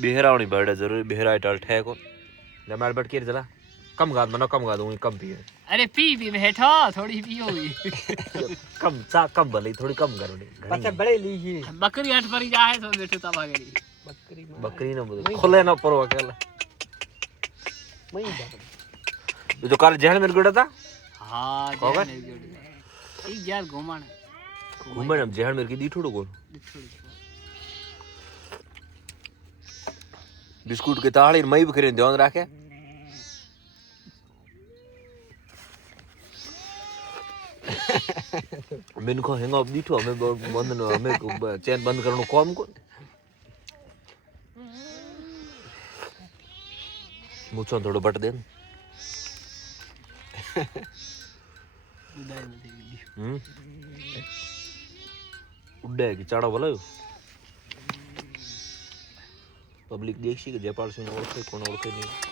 बेहरावनी बड़ा जरूरी बेहरा टल ठे को जमाल बट के जला कम गा दूं कम पिए अरे पी बैठो थोड़ी पियो भी कम भले थोड़ी कम करो पाछा बड़े ली ही बकरी हट पर जाए तो बैठो तबा गरी बकरी ना बोल खुले ना पर अकेला मई जो कल जहल मेरे गुड़ा था हां होगा ई यार घुमण हम जहल मेरे की दीठोड़ो को बिस्कुट के ताड़ी मई बकरी ध्यान रखे मैंने को हैंग अप दीठो हमें बंद न हमें चैन बंद करनो कम को मुछो थोड़ो बट देन उड्डे की चाड़ा बोला पब्लिक देखी कि जयपाल सिंह ओळखे कोण ओळखे नहीं